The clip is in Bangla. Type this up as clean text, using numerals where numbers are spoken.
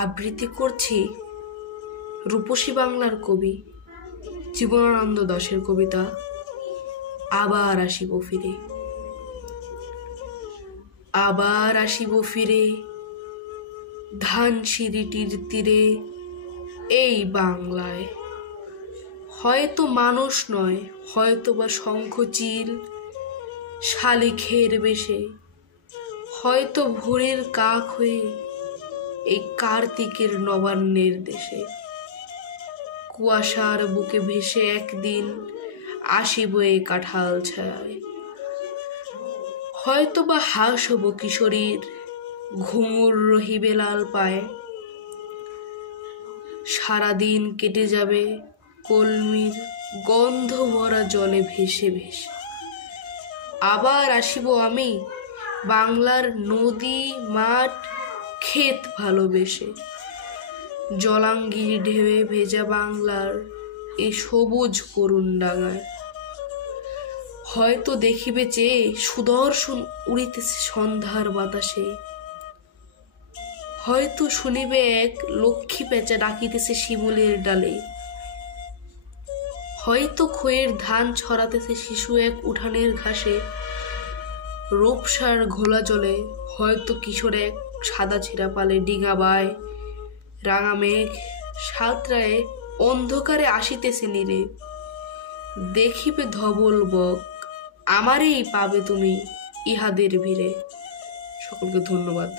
আবৃত্তি করছি রূপসী বাংলার কবি জীবনানন্দ দাশের কবিতা আবার আসিব ফিরে। আবার আসিব ফিরে ধানসিঁড়িটির তীরে এই বাংলায়, হয়তো মানুষ নয়, হয়তো বা শঙ্খচিল শালিখের বেশে, হয়তো ভোরের কাক হয়ে এই কার্তিকের নবান্নের দেশে। কুয়াশার বুকে ভেসে একদিন আসিব এই কাঁঠাল ছায়, হয়তো বা হাস হব কিশোরীর ঘুঙুর রহিবে লাল পায়ে। সারাদিন কেটে যাবে কলমির গন্ধ ভরা জলে ভেসে ভেসে। আবার আসিব আমি বাংলার নদী মাঠ ক্ষেত ভালোবেসে। জলাঙ্গির ঢেউয়ে ভেজা বাংলার এই সবুজ করুণ ডাঙায়, হয়তো দেখিবে চেয়ে সুদর্শন উড়িতেছে সন্ধ্যার বাতাসে। হয়তো শুনিবে এক লক্ষ্মী পেঁচা ডাকিতেছে শিমুলের ডালে। হয়তো খইয়ের ধান ছড়াতেছে শিশু এক উঠানের ঘাসে। রূপসার ঘোলা জলে হয়তো কিশোর এক সাদা ছিঁড়া পালে ডিঙা বায়। রাঙা মেঘ সাঁতরায়ে অন্ধকারে আসিতেছে নীরে। দেখিবে ধবল বক, আমারেই পাবে তুমি ইহাদের ভিড়ে। সকলকে ধন্যবাদ।